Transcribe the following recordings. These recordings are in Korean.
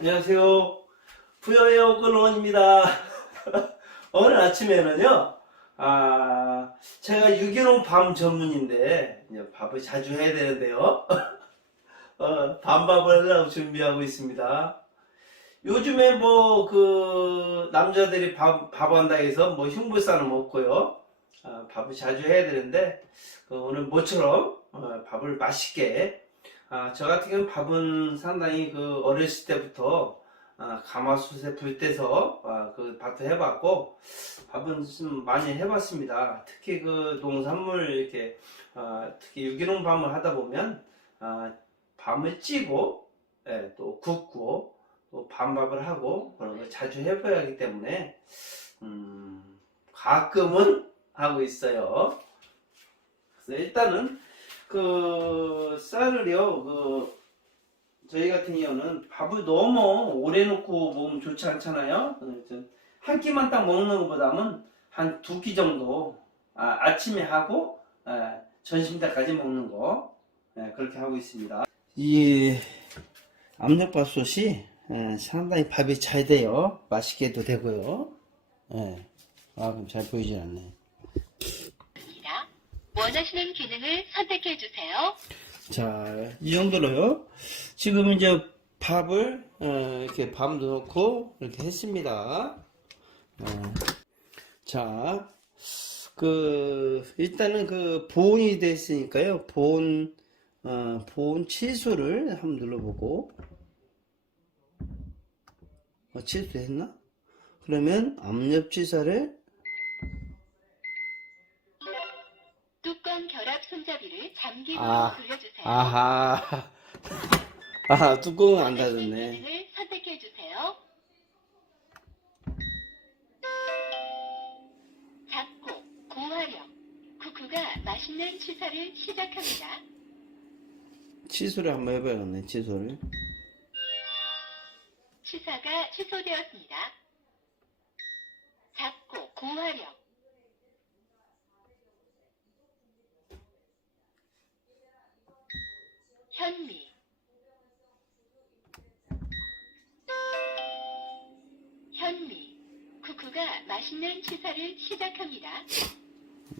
안녕하세요. 부여의 옥근원입니다. 오늘 아침에는요, 아, 제가 유기농 밤 전문인데, 밥을 자주 해야 되는데요. 어, 밤밥을 하려고 준비하고 있습니다. 요즘에 뭐, 그, 남자들이 밥, 밥 한다 해서 뭐 흉불사는 먹고요. 아, 밥을 자주 해야 되는데, 그 오늘 모처럼 어, 밥을 맛있게 아, 저 같은 경우는 밥은 상당히 그 어렸을 때부터 아, 가마솥에 불 때서 아, 그 밥도 해봤고 밥은 좀 많이 해봤습니다. 특히 그 농산물 이렇게 아, 특히 유기농 밤을 하다 보면 아, 밤을 찌고 예, 또 굽고 또 밤밥을 하고 그런 걸 자주 해봐야 하기 때문에 음, 가끔은 하고 있어요. 그래서 일단은 그 쌀을요 그 저희 같은 경우는 밥을 너무 오래 놓고 먹으면 좋지 않잖아요. 한 끼만 딱 먹는 것보다는 한 두 끼 정도 아, 침에 하고 아, 점심 때까지 먹는 거 예, 그렇게 하고 있습니다. 이 압력밥솥이 예, 상당히 밥이 잘 돼요. 맛있게도 되고요. 예. 아 그럼 잘 보이진 않네. 원하시는 기능을 선택해 주세요. 자, 이 정도로요. 지금 이제 밥을 어, 이렇게 밥도 넣고 이렇게 했습니다. 어, 자, 그 일단은 그 보온이 됐으니까요. 보온 어, 보온 치수를 한번 눌러보고 어, 치수 했나? 그러면 압력 주사를 아, 돌려주세요. 아하, 아 뚜껑은 안 닫았네. 기능을 선택해 주세요. 작고 고화력 쿠쿠가 맛있는 취사를 시작합니다. 치수를 한번 해봐야겠네, 치수를. 취사가 취소되었습니다. 작고 고화력 현미 현미 쿠쿠가 맛있는 취사를 시작합니다.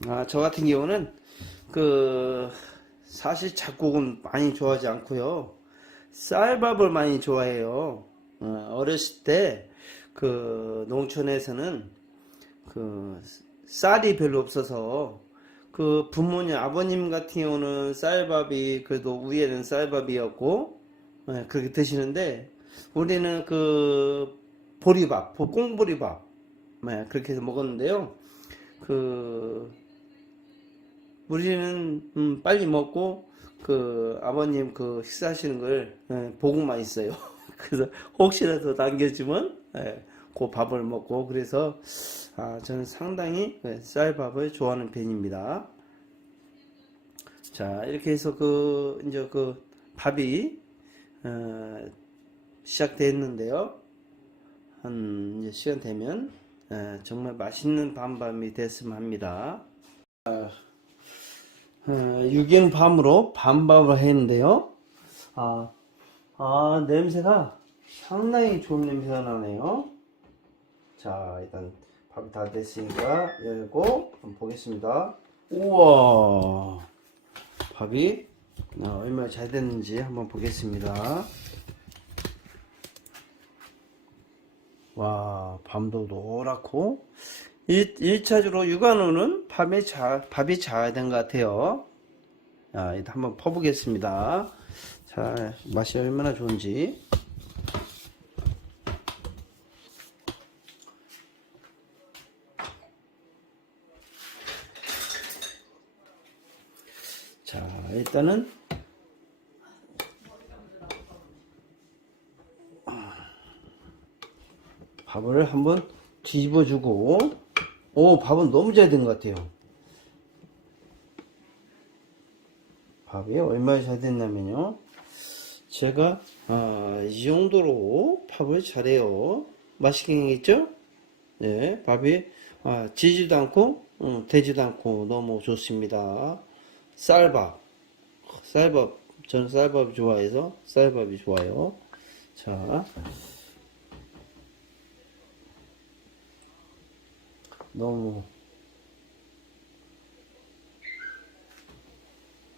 아, 저 같은 경우는 그 사실 작곡은 많이 좋아하지 않고요. 쌀밥을 많이 좋아해요. 어, 어렸을 때 그 농촌에서는 그 쌀이 별로 없어서 그 부모님 아버님 같은 경우는 쌀밥이 그래도 위에는 쌀밥이었고 예, 그렇게 드시는데 우리는 그 보리밥, 꽁보리밥 예, 그렇게 해서 먹었는데요. 그 우리는 음, 빨리 먹고 그 아버님 그 식사하시는 걸 예, 보고만 있어요. 그래서 혹시라도 남겨주면 예, 그 밥을 먹고 그래서 아, 저는 상당히 예, 쌀밥을 좋아하는 편입니다. 자 이렇게 해서 그 이제 그 밥이 어, 시작됐는데요. 한 이제 시간 되면 예, 정말 맛있는 밤밤이 됐으면 합니다. 어, 유기농 밤으로 밤밥을 했는데요. 아, 아, 냄새가 상당히 좋은 냄새가 나네요. 자, 일단 밥이 다 됐으니까 열고 한번 보겠습니다. 우와, 밥이 어, 얼마나 잘 됐는지 한번 보겠습니다. 와, 밤도 노랗고 1, 1차적으로 육안으로는 밤에 자, 밥이 잘된것 같아요. 자, 일단 한번 퍼보겠습니다. 자, 맛이 얼마나 좋은지. 자, 일단은 밥을 한번 뒤집어주고 오 밥은 너무 잘 된 것 같아요. 밥이 얼마나 잘 됐냐면요. 제가 아, 이 정도로 밥을 잘해요. 맛있게 생겼죠? 네 밥이 아, 지지도 않고 음, 되지도 않고 너무 좋습니다 쌀밥 쌀밥 저는 쌀밥 좋아해서 쌀밥이 좋아요 자. 너무.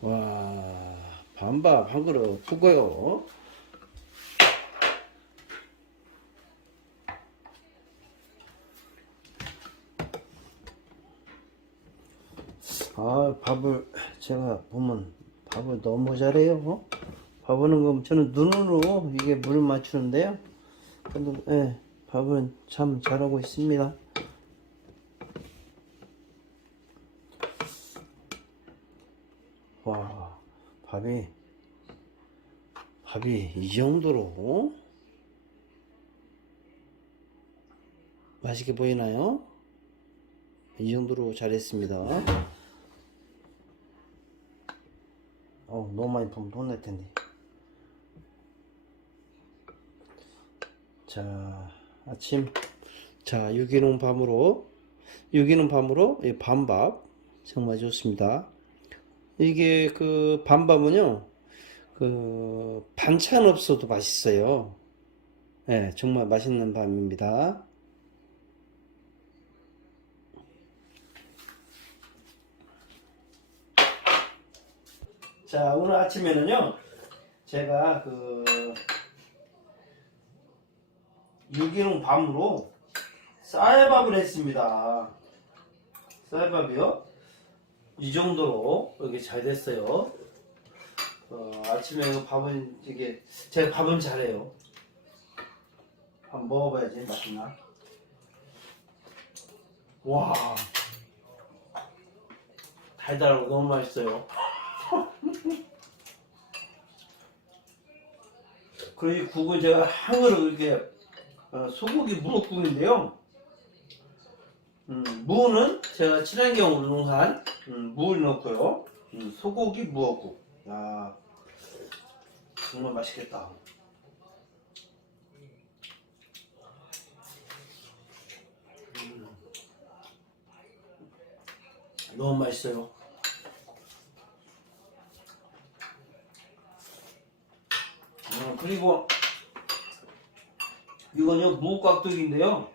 와, 반밥 한 그릇 푸고요. 아, 밥을 제가 보면 밥을 너무 잘해요. 어? 밥 하는 거 저는 눈으로 이게 물을 맞추는데요. 근데 예, 밥은 참 잘하고 있습니다. 와, 밥이 밥이 이 정도로 맛있게 보이나요? 이 정도로 잘했습니다. 어, 너무 많이 보면 혼날 텐데. 자, 아침. 자, 유기농 밤으로, 유기농 밤으로, 이 밤밥. 정말 좋습니다. 이게 그 밤밥은요, 그 반찬 없어도 맛있어요. 예, 정말 맛있는 밤입니다. 자, 오늘 아침에는요, 제가 그, 유기농 밤으로 쌀밥을 했습니다. 쌀밥이요? 이 정도로 이렇게 잘 됐어요. 어, 아침에 그 밥은 이게, 제가 밥은 잘해요. 한번 먹어봐야지, 맛있나? 와, 달달하고 너무 맛있어요. 그리고 이 국은 제가 한 그릇 이렇게 어, 소고기 무국국인데요. 음, 무는 제가 친환경 우동산 음, 무를 넣고요. 음, 소고기 무엇국. 아 정말 맛있겠다. 음, 너무 맛있어요. 어, 그리고 이건요 무 깍두기인데요.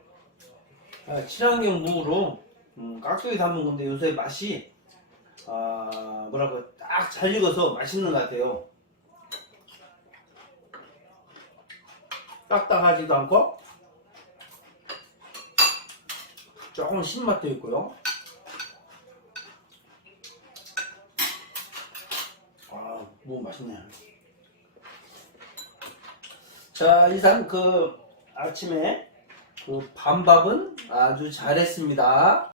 아, 친환경 무로 음, 깍두기 담은 건데 요새 맛이 아 뭐라고 딱 잘 익어서 맛있는 것 같아요. 딱딱하지도 않고 조금 신맛도 있고요. 아, 무 맛있네. 자, 이상 그 아침에 그 밤밥은 아주 잘했습니다.